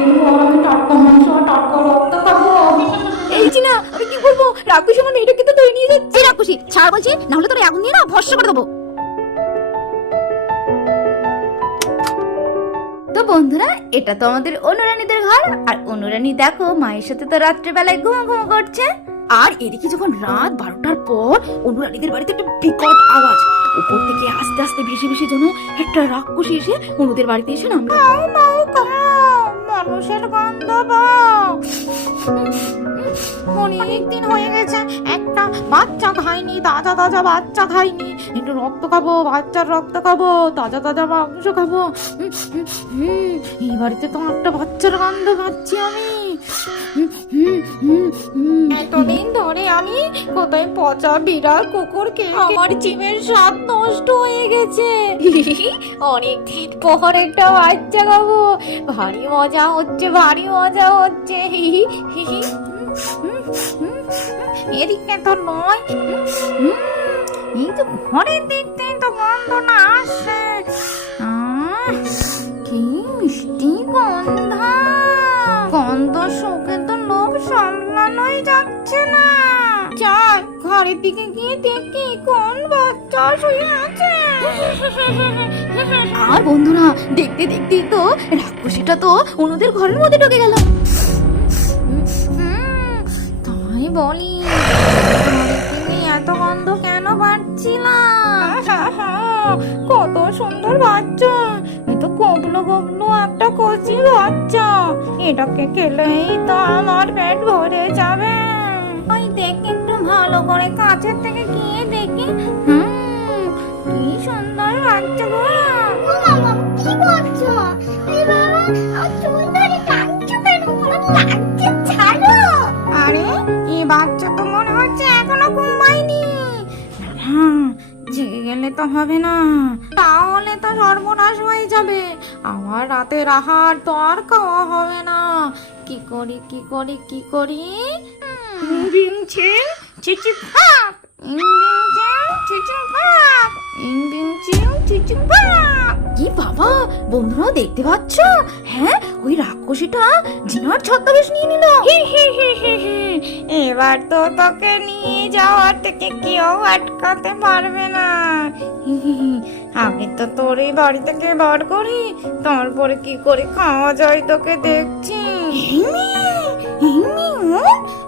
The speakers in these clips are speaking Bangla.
অনেকদিন পর আমি টাটকা মাংস আর টাটকা রক্ত খাবো। এই যে না, আমি কি করবো? রাক্ষসী আমার মেয়েটাকে তো ধরে নিয়ে যাচ্ছে। এই রাক্ষসী, ছাড় বলছি, না হলে তোর আগুন দিয়ে না ভস্ম করে দেবো। তো বন্ধুরা, এটা তো আমাদের অনুরানীদের ঘর। আর অনুরানী দেখো মায়ের সাথে তো রাত্রেবেলায় ঘুমো ঘুমো করছে। আর এদিকে যখন রাত 12টার পর অনুরানীদের বাড়িতে একটা বিকট আওয়াজ, উপর থেকে আস্তে আস্তে ভেসে ভেসে যেন একটা রাক্ষসী এসে অনুদের বাড়িতে এসে নামলো। মানুষের গন্ধ পাও। অনেকদিন হয়ে গেছে একটা বাচ্চা খাইনি, তাজা তাজা বাচ্চা খাইনি। একটু রক্ত খাবো, বাচ্চার রক্ত খাবো, তাজা তাজা মাংস খাবো। এই বাড়িতে তো একটা বাচ্চার গন্ধ পাচ্ছি আমি। এতদিন ধরে আমি কোথায় পচা বিড়াল কুকুরকে আমার জিমের স্বাদ নষ্ট হয়ে গেছে। অনেকদিন পর একটা বাচ্চা খাবো, ভারী মজা হচ্ছে, ভারী মজা হচ্ছে। এদিকে তো নয়, এই তো ঘরের দিক থেকে তো গন্ধ না আসছে। কি মিষ্টি গন্ধ, গন্ধ শুকে তো লোভ সামলানোই যাচ্ছে না। চল ঘরের দিকে গিয়ে দেখি কোন বাচ্চা শুয়ে আছে। আর বন্ধুরা, দেখতে দেখতেই তো রাক্ষসীটা তো অন্যদের ঘরের মধ্যে ঢুকে গেল। তাই বলি, এত গন্ধ কেন পাচ্ছিলাম? কত সুন্দর বাচ্চা, এ তো কবলো কবলো একটা কচি বাচ্চা। এটাকে খেলেই তো আমার পেট ভরে যাবে। ওই দেখি একটু ভালো করে কাছের থেকে গিয়ে দেখি। কি সুন্দর বাচ্চা গো। কি করছো? এই বাবা, আমার চুল ধরে টানছো কেন? আমার লাগছে, ছাড়ো। আরে এই বাচ্চা তো মনে হচ্ছে এখনো ঘুমায়নি। জেগে গেলে তো হবে না, তাহলে তো সর্বনাশ হয়ে যাবে। আমার রাতের আহার তো আর খাওয়া হবে না। কি করি কি করি কি করি? কি বাবা, বন্ধুরা দেখতে পাচ্ছ? হ্যাঁ, ওই রাক্ষসীটা জিনার ছদ্মবেশ নিয়ে নিল। এবার তো তোকে নিয়ে যাওয়ার থেকে কেউ আটকাতে পারবে না। আমি তো তোর এই বাড়ি থেকে বার করি, তারপরে কি করে খাওয়া যায় তোকে দেখছি।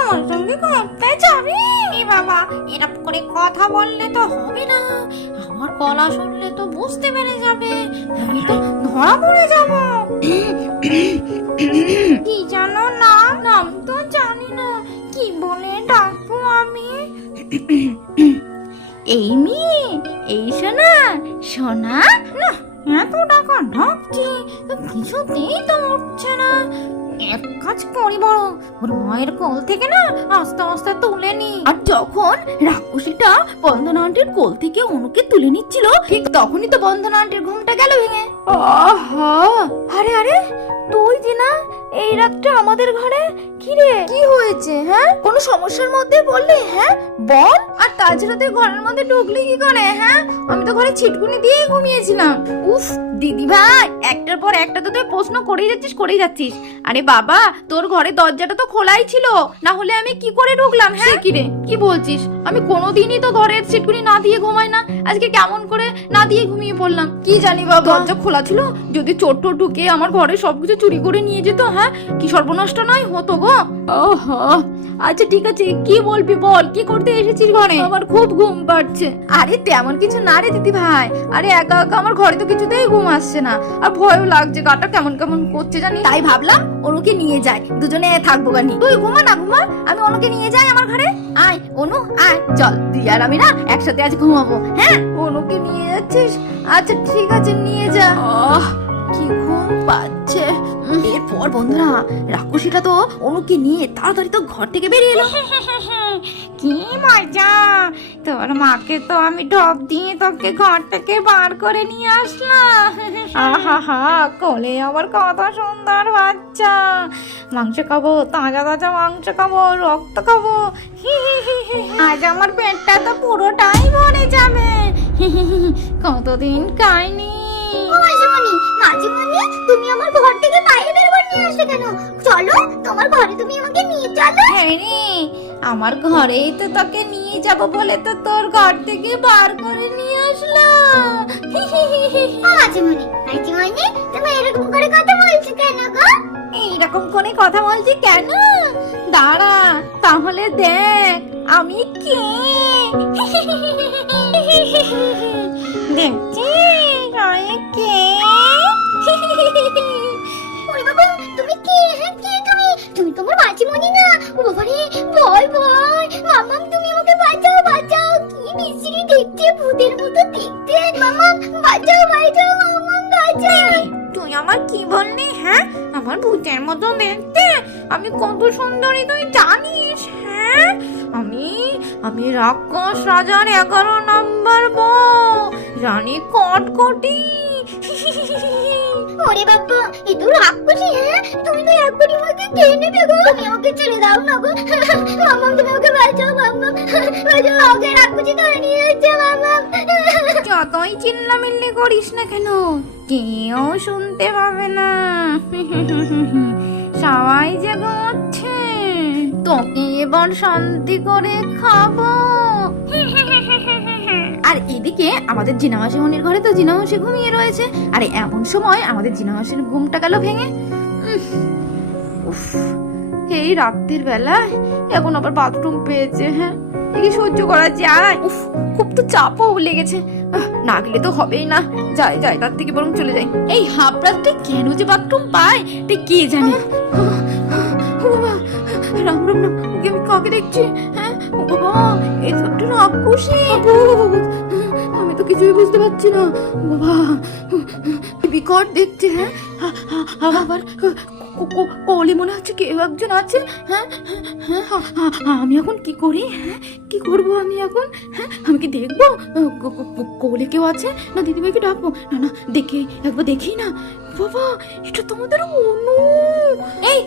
আমার সঙ্গে ঘুরতে যাবি? বাবা, এরকম করে কথা বললে তো হবে না। আমার গলা শুনলে তো বুঝতে পেরে যাবে, আমি তো ধরা পড়ে যাব। কি জানো নাম? নাম তো জানি না, কি বলে ডাকবো আমি? এই মেয়ে, এই সোনা, সোনা। না, এত টাকা ঢাকছি, কিছুতেই তো উঠছে না। এক কাজ করি বড়, ওর মায়ের কোল থেকে না আস্তে আস্তে তুলে নি। আর যখন রাক্ষসীটা বন্দনা আন্টির কোল থেকে অনুকে তুলে নিচ্ছিল, ঠিক তখনই তো বন্দনা আন্টির ঘুমটা গেল ভেঙে। আহা, আরে আরে, তুই যে না এই রাতটা আমাদের ঘরে? কি রে, কি হয়েছে? হ্যাঁ, কোনো সমস্যার মধ্যে পড়লি? হ্যাঁ বল। আর তাছাড়া তুই ঘরের মধ্যে ঢুকলি কি করে? হ্যাঁ, আমি তো ঘরে ছিটকুনি দিয়ে ঘুমিয়েছিলাম। উফ দিদি ভাই, একটার পর একটা তো তুই প্রশ্ন করেই যাচ্ছিস। আরে বাবা, তোর ঘরে দরজাটা তো খোলাই ছিল, না হলে আমি কি করে ঢুকলাম? হ্যাঁ কি রে, কি বলছিস? আমি কোনোদিনই তো ঘরের ছিটকুনি না দিয়ে ঘুমাই না, আজকে কেমন করে না দিয়ে ঘুমিয়ে পড়লাম? কি জানি বাবা, দরজা খোলা ছিল, যদি চোর টোর ঢুকে আমার ঘরে সবকিছু চুরি করে নিয়ে যেত, হ্যাঁ কি সর্বনষ্ট নয় হতো গো। ওহো, আচ্ছা ঠিক আছে, কি বলবি বল, কি করতে এসেছিস ঘরে? আমার খুব ঘুম পাচ্ছে। আরে তেমন কিছু না রে দিদি ভাই, আরে একা একা আমার ঘরে তো কিছুতেই ঘুম আসছে না, আর ভয়ও লাগছে, গাটা কেমন কেমন করছে জানি। তাই ভাবলাম অনুকে নিয়ে যাই, দুজনে থাকবো গানি। তুই ঘুমা না ঘুমা, আমি অনুকে নিয়ে যাই আমার ঘরে। আয় অনু, আয়, চল তুই আর আমি না একসাথে আজ ঘুমাবো। হ্যাঁ, অনুকে নিয়ে যাচ্ছিস? আচ্ছা ঠিক আছে, নিয়ে যা। কি ঘুম পাচ্ছে। এরপর বন্ধুরা, রাক্ষসীটা তো অনুকে নিয়ে তাড়াতাড়ি তো ঘর থেকে বেরিয়ে এলো। কি মজা, তোর মাকে তো আমি ঢপ দিয়ে তোকে ঘর থেকে বার করে নিয়ে আসলাম। আহা, কোলে আমার কত সুন্দর বাচ্চা। মাংস খাবো, তাজা তাজা মাংস খাবো, রক্ত খাবো। আজ আমার পেটটা তো পুরোটাই ভরে যাবে। কতদিন খাইনি। মাঝিমণি, তুমি আমার ঘর থেকে বাইরে বের করে নিয়ে আসলে কেন? চলো, তোমার ঘরে তুমি আমাকে নিয়ে চলো। হ্যাঁ রে, আমার ঘরেই তো তোকে নিয়ে যাব বলে তো তোর ঘর থেকে বার করে নিয়ে আসলাম। মাঝিমণি, তুমি এরকম করে কথা বলছো কেন গো? এইরকম করে কথা বলছি কেন? দাঁড়া, তাহলে দেখ আমি কে। দেখছিস আমি কে? ওরে বাবা, তুমি কে? হ্যাঁ, কে তুমি? তুমি তোমার মাঝিমণি না? ও বাবা রে, ভয় ভয়। মামাম, তুমি আমাকে বাঁচাও, বাঁচাও। কি বিশ্রী দেখতে, ভূতের মতো দেখতে। মামাম, বাঁচাও, বাঁচাও, মামাম, বাঁচাও। তুই আমার কি বললি? হ্যাঁ, আমার ভূতের মতো দেখতে? আমি কত সুন্দরী তুই জানিস? হ্যাঁ, আমি রাক্ষস রাজার 11 নম্বর বউ, রানী কটকটি। ওরে বাবা, এ তো রাক্ষসী। হ্যাঁ, তুমি তো একবারই আমাকে খেয়ে নেবে গো। তুমি আমাকে ছেড়ে দাও না গো। মামাম, তুমি আমাকে বাঁচাও, মামাম, বাঁচাও। আমাকে রাক্ষসী ধরে নিয়ে যাচ্ছে, মামাম। যতই চিল্লামিল্লি করিস না কেন, কেউ শুনতে পাবে না। সবাই যে ঘুমাচ্ছে, তোকে এবার শান্তি করে খাবো। আর এদিকে আমাদের জিনামাসিমণির ঘরে তো জিনামাসি ঘুমিয়ে রয়েছে। আর এমন সময় আমাদের জিনামাসির ঘুমটা গেল ভেঙে। উফ, এই রাতের বেলায় এখন আবার বাথরুম পেয়েছে। হ্যাঁ, কি সহ্য করা যায়? উফ, খুব তো চাপও লেগেছে। না গেলে তো হবেই না। যাই যাই, তার থেকে বরং চলে যাই। এই হাফ রাত্রে কেন যে বাথরুম পায় তে কে জানে। ও বাবা, রাম রাম রাম, ওকে আমি কাকে দেখছি? হ্যাঁ, ও বাবা, এই তো একটা রাক্ষসী ভূত। আমি তো কিছুই বুঝতে পারছি না। বাবা, বিকট দেখছে। হ্যাঁ, আবার কলি মনে হচ্ছে কেউ একজন আছে। হ্যাঁ, আমি এখন কি করি? হ্যাঁ, কি করবো আমি এখন? হ্যাঁ, আমি কি দেখবো কোলে কেউ আছে না? দিদিভাইকে ডাকবো? না না, দেখে একবার দেখি না। বাবা, এটা তোমাদের অনু। এই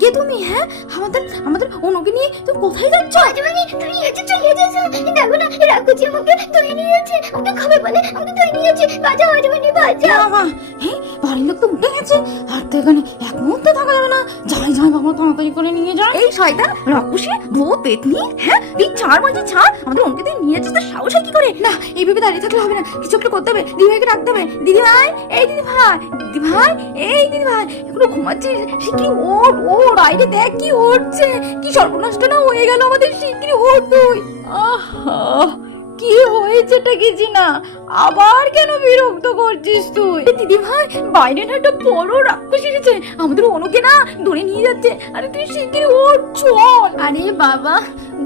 কে তুমি? হ্যাঁ, আমাদের অনুকে নিয়ে তুমি কোথায় যাচ্ছ? মাঝিমণি, তুমি এসেছো, এসেছো। দেখো না, রাক্ষসী আমাকে ধরে নিয়ে যাচ্ছে। আমাকে খাবে বলে আমাকে ধরে নিয়ে যাচ্ছে। বাঁচাও মাঝিমণি, বাঁচাও। বাবা, হ্যাঁ, বাড়ির লোক তো উঠে গেছে। আর তো এখানে এক মুহূর্তে থাকা যাবে না। যাই বাবা, তাড়াতাড়ি করে নিয়ে যাও। এই শয়তান, রাক্ষসী, ভূত, পেতনি। হ্যাঁ, তুই ছাড় বলছি, ছাড়। আমাদের অঙ্কে তুই নিয়ে যাচ্ছিস, তোর সাহস হয় কি করে? না, এইভাবে দাঁড়িয়ে থাকলে হবে না। কিছু একটা করতে হবে। দিদিভাইকে ডাকতে হবে। দিদিভাই, এই দিদিভাই, দিদিভাই, এই দিদিভাই, এখনো ঘুমাচ্ছিস? শিগগিরি ওঠ, ওঠ, বাইরে দেখ কি হচ্ছে। কি সর্বনষ্ট না হয়ে গেল আমাদের। শিগগিরি ওঠ তুই। আহা, কি হয়েছেটা কিছু না, আবার কেন বিরক্ত করছিস তুই? দিদি ভাই, বাইরে না একটা বড় রাক্ষস এসেছে, আমাদের অনুকে না ধরে নিয়ে যাচ্ছে। আরে তুই শিগগিরি ওঠ, চল। আরে বাবা,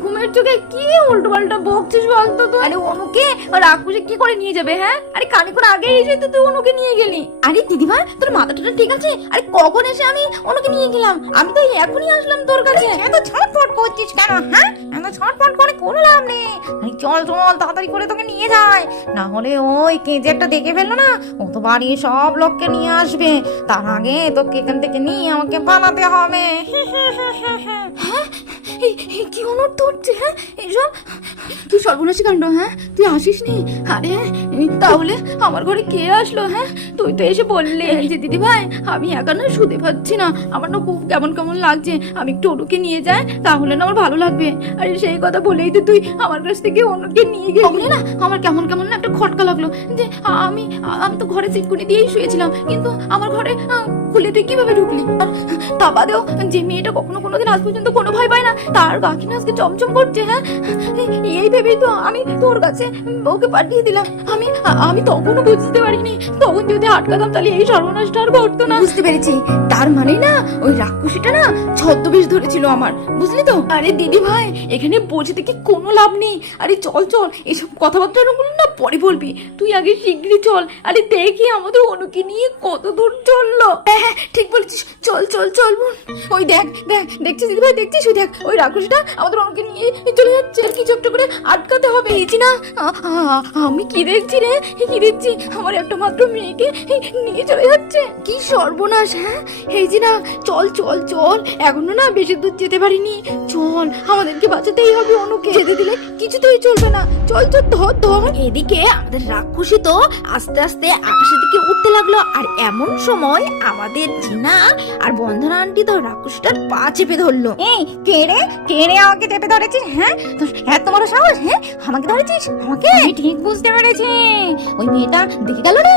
ঘুমের চোখে কি উল্টো পাল্টা বকছিস বলতো তুই? আরে অনুকে রাক্ষসে কি করে নিয়ে যাবে? হ্যাঁ, আরে খানিক্ষণ আগে এসে তো তুই অনুকে নিয়ে গেলি। আরে দিদি ভাই, তোর মাথাটা ঠিক আছে? আরে কখন এসে আমি অনুকে নিয়ে গেলাম? আমি তো এখনই আসলাম তোর কাছে। এত ছটফট করছিস কেন? হ্যাঁ, এত ছটফট করে কোনো লাভ নেই। আরে চল চল, তাড়াতাড়ি করে তোকে নিয়ে যায়, না হলে ওই কেজেরটা দেখে ফেললো না, ও তো বাড়ি সব লোককে নিয়ে আসবে। তার আগে তোকে এখান থেকে নিয়ে আমাকে পালাতে হবে। হ্যাঁ, কি অনর্থ হচ্ছে? হ্যাঁ, এইসব কি সর্বনাশী কাণ্ড। হ্যাঁ, তুই আসিস নি? আরে তাহলে আমার ঘরে কে আসলো? হ্যাঁ, তুই তো এসে বললে যে দিদি ভাই, আমি একা না শুতে পাচ্ছি না, আমার না খুব কেমন কেমন লাগছে, আমি একটু অনুকে নিয়ে যাই, তাহলে না আমার ভালো লাগবে। আরে সেই কথা বলেই তো তুই আমার কাছ থেকে অনুকে নিয়ে গেলি না। আমার কেমন কেমন না একটা খটকা লাগলো যে আমি তো ঘরে সিটকুনি দিয়েই শুয়েছিলাম, কিন্তু আমার ঘরে খুলে তুই কিভাবে ঢুকলি? তা বাদেও যে মেয়েটা কখনো কোনোদিন আজ পর্যন্ত কোনো ভয় পায় না, তার গা কিনা আজকে চমচম করছে। হ্যাঁ, এই ভেবেই তো আমি তোর কাছে ওকে পাঠিয়ে দিলাম। আমি তখনও বুঝতে পারিনি, তখন যদি আটকাতাম তাহলে এই সর্বনাশটা আর ঘটতো না। বুঝতে পেরেছি, তার মানে না ওই রাক্ষসীটা না ছদ্মবেশ ধরেছিল আমার, বুঝলি তো? আরে দিদি ভাই, এখানে বসে থেকে কোনো লাভ নেই। আরে চল চল, এসব কথাবার্তা না পরে বলবি, তুই আগে শিগগিরই চল। আরে দেখি আমাদের অনুকে নিয়ে কত দূর চললো। হ্যাঁ, ঠিক বলেছিস, চল চল চল। ওই দেখ দেখ, দেখছিস দিদি ভাই, দেখছিস? ওই দেখ, ওই রাক্ষসীটা আমাদের অনুকে নিয়ে চলে যাচ্ছে। আর কিছু একটা করে আটকাতে হবে। এইছি না, আমি কি দেখছি রে? কি দেখছি? আমার একটা মাত্র মেয়েকে নিয়ে চলে যাচ্ছে। কি সর্বনাশ। হ্যাঁ, এইছি না, চল চল চল, এখনো না বেশি দূর যেতে পারিনি। চল, আমাদেরকে বাঁচাতেই হবে। অনুকে যেতে দিলে কিছুতেই চলবে না। চল চল, ধর ধর। এদিকে আমাদের রাক্ষসী তো আস্তে আস্তে আকাশের দিকে উঠতে লাগলো। আর এমন সময় আমাদের জিনা আর বন্ধনা আন্টি তো রাক্ষসটার পা চেপে ধরলো। এই কে রে আমাকে চেপে ধরেছিস? হ্যাঁ তোর এত বড় সাহস? হ্যাঁ আমাকে ধরেছিস? আমাকে? আমি ঠিক বুঝতে পেরেছি, ওই মেয়েটা দেখে গেল না,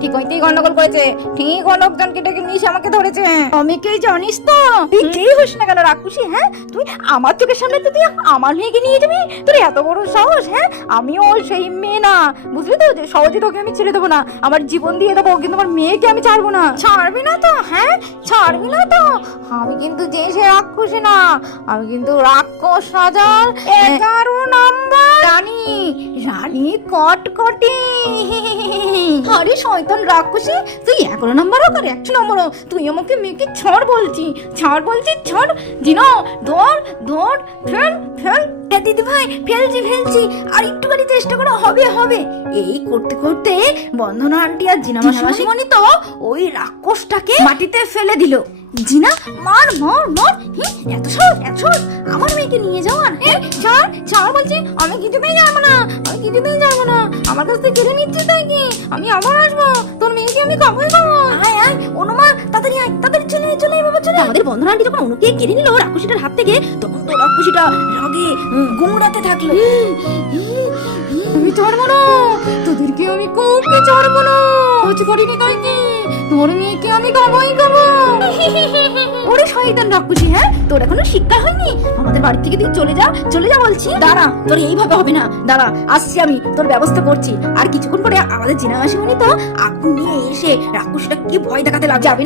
ঠিক ওইটাই গন্ডগোল করেছে, ঠিক অনেকজনকে ডেকে নিয়ে এসে আমাকে ধরেছে। আমি কে জানিস তো? তুই যেই হোস না কেন রাক্ষসী, হ্যাঁ তুই আমার চোখের সামনে তো তুই আমার মেয়েকে নিয়ে যাবি? তোর এত বড় সাহস? হ্যাঁ আমিও সেই মেয়ে না, বুঝলি তো, যে সহজে তোকে আমি ছেড়ে দেবো না, আমার জীবন দিয়ে দেবো, কিন্তু আমার মেয়েকে আমি ছাড়বো না। ছাড়বি না তো? হ্যাঁ ছাড়বি না তো? আমি কিন্তু যে সে রাক্ষসী না, আমি কিন্তু রাক্ষস রাজার 11 নম্বর রানী কটকটি। আরে শয়তান রাক্ষসী, তুই 11 নম্বর হোক আর 100 নম্বর হোক, তুই আমাকে মেয়েকে ছাড় বলছি, ছাড়। জিনো ধর ফেল। দিদি ভাই ফেলছি, আর একটুখানি চেষ্টা করা হবে। এই করতে করতে বন্ধনা আন্টি আর জিনা মাসিমণি তো ওই রাক্ষসটাকে মাটিতে ফেলে দিল। জিনা মার, এত সাহস আমার মেয়েকে নিয়ে যাওয়ার? ছাড় বলছি, আমি কিছুতেই যাবো না, আমার কাছ থেকে কেড়ে নিচ্ছি তাই কি? আমি আবার আসবো, তোর মেয়েকে আমি কখনই পাবো। আয় অনুমা, তাড়াতাড়ি চলে বাবা চলে। আমাদের বন্ধনা আন্টি যখন অনুকে কেড়ে নিল রাক্ষসীটার হাত থেকে, তখন তো রাক্ষসীটা রাগে গুমড়াতে থাকলো। আমি ছাড়বো না তোদেরকে, আমি কাউকে ছাড়বো না, করিনি তাই কি? তোর মেয়েকে আমি খাবো। ওরে শয়তান রাক্ষসী, হ্যাঁ তোর এখনো শিক্ষা হয়নি? আমাদের বাড়ি থেকে তুই চলে যা বলছি। দাঁড়া, তোর এইভাবে হবে না, দাঁড়া আসছি, আমি তোর ব্যবস্থা করছি। আর কিছুক্ষণ পরে আমাদের জিনা মাসিমণি তো আগুন নিয়ে এসে রাক্ষসীটা কি ভয় দেখাতে লাগ। যাবি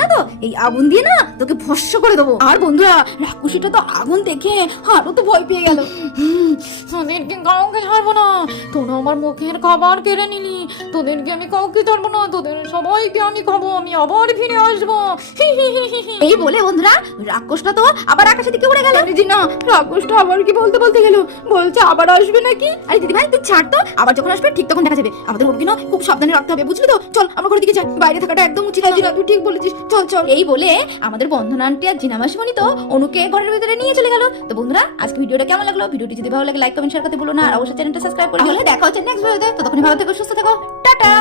না তো? এই আগুন দিয়ে না তোকে ভস্ম করে দেবো। আর বন্ধুরা, রাক্ষসীটা তো আগুন দেখে আরো তো ভয় পেয়ে গেল। তোদেরকে কাউকে ছাড়বো না, তোরা আমার মুখের খাবার কেড়ে নিলি, তোদেরকে আমি কাউকে ছাড়বো না, তোদের সবাইকে আমি খাবো, আমি আবার ফিরে আসবো। এই বলে বন্ধুরা রাক্ষসটা তো আবার আকাশের দিকে উড়ে গেল। জিনা, রাক্ষসটা আবার কি বলতে গেল, বলছে আবার আসবে নাকি? আরে দিদি ভাই তুই ছাড় তো, আবার যখন আসবে ঠিক তখন দেখা যাবে। আমাদের ওর কিনা খুব সাবধানে রাখতে হবে, বুঝলি তো? চল আমরা ঘরের দিকে যাই, বাইরে থাকাটা একদম উচিত নয়। জিনা তুই ঠিক বলেছিস, চল। এই বলে আমাদের বন্ধনা আন্টি আর জিনা মাসিমণি তো অনুকে ঘরের ভিতরে নিয়ে চলে গেল। তো বন্ধুরা আজকে ভিডিওটা কেমন লাগলো? ভিডিওটি যদি ভালো লাগে লাইক কমেন্ট শেয়ার করতে ভুলো না, আর অবশ্যই চ্যানেলটা সাবস্ক্রাইব করে দিও। দেখা হচ্ছে নেক্সট ভিডিওতে, ততক্ষণ ভালো থেকো, সুস্থ থেকো, টাটা।